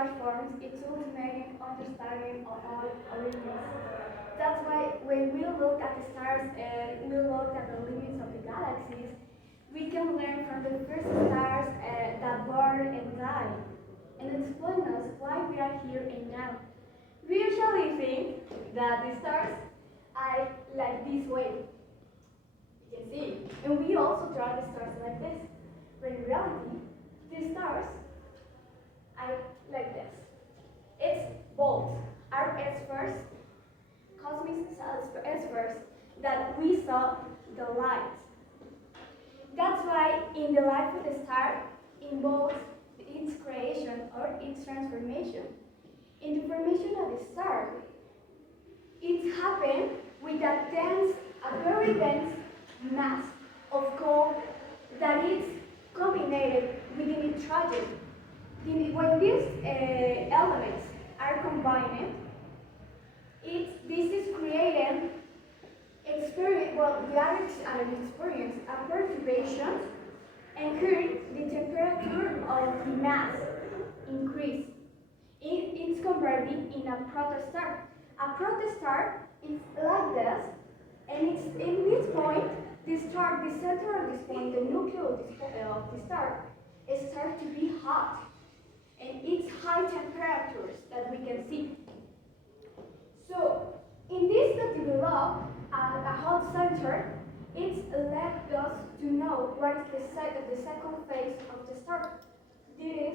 transforms its ultimate understanding of all origins. That's why when we look at the stars and we look at the limits of the galaxies, we can learn from the first stars that born and die, and explain us why we are here and now. We usually think that the stars are like this way, you can see, and we also draw the stars like this. But in reality, the stars are like this. It's both our S-spheres, cosmic S-spheres, that we saw the light. That's why in the life of the star involves its creation or its transformation. In the formation of the star, it happened with a very dense mass of coal that is combined within its trajectory. When these elements are combined, this is creating we are experiencing a perturbation, and here the temperature of the mass increase. It's converted in a protostar. A protostar is like this, and it's in this point, the center of this point, the nucleus of the star, starts to be hot, and it's high temperatures that we can see. So, in this that develop a hot center, it's led us to know what is the second phase of the star. This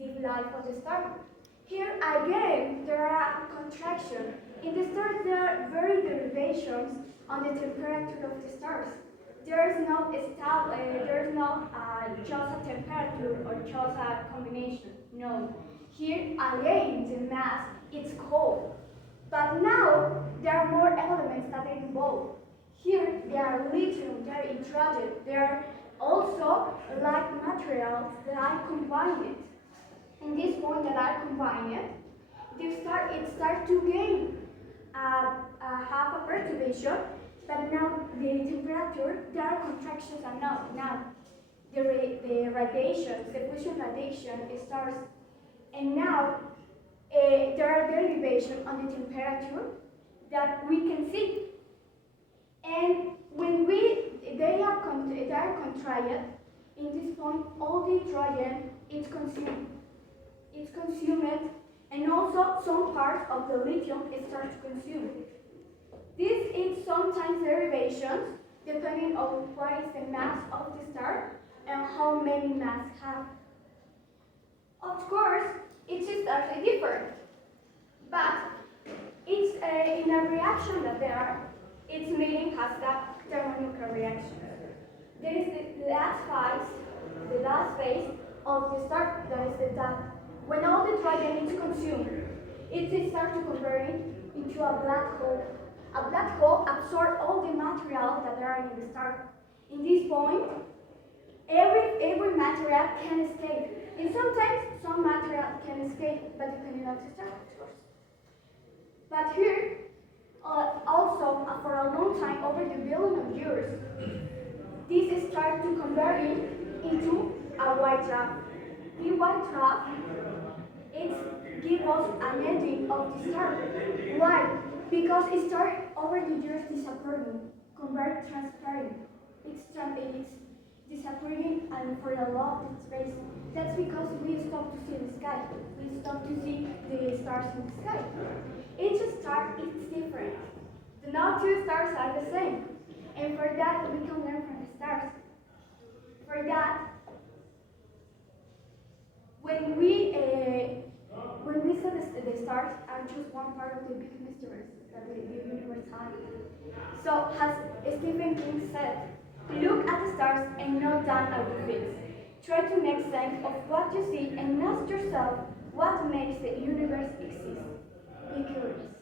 is the life of the star. Here again, there are contractions. In the stars, there are very derivations on the temperature of the stars. There is not just a temperature or just a combination. No. Here again, the mass is cold. But now there are more elements that are involved. Here there are lithium, there are hydrogen, there are also like materials that are combined. In this point that are combined, it starts to gain half a perturbation, but now the temperature, there are contractions and now the radiation, the fusion radiation starts, and now there are derivations on the temperature that we can see. And when they are contracted, in this point, all the hydrogen is consumed. It's consumed, and also some parts of the lithium start to consume. This is sometimes derivations depending on what is the mass of the star and how many mass have. Of course, each star is different, but it's in a reaction that there are, its meaning has that thermonuclear reaction. There is the last phase of the star, that is the that when all the hydrogen is consumed, it starts to convert into a black hole. A black hole absorbs all the material that are in the star. In this point, every material can escape. And sometimes some material can escape, but depending on the star, of course. But here, also for a long time, over the billion of years, this starts to convert into a white dwarf. The white dwarf, it gives us an ending of the star. Why? Because it started over the years disappearing, convert transparent. It's disappearing, and for a lot of space. That's because we stop to see the sky. We stop to see the stars in the sky. Each star is different. No two stars are the same. And for that, we can learn from the stars. For that, when we say the stars are just one part of the big mysteries that the universe has. So, as Stephen King said, look at the stars and note down how it feels. Try to make sense of what you see and ask yourself what makes the universe exist. Be curious.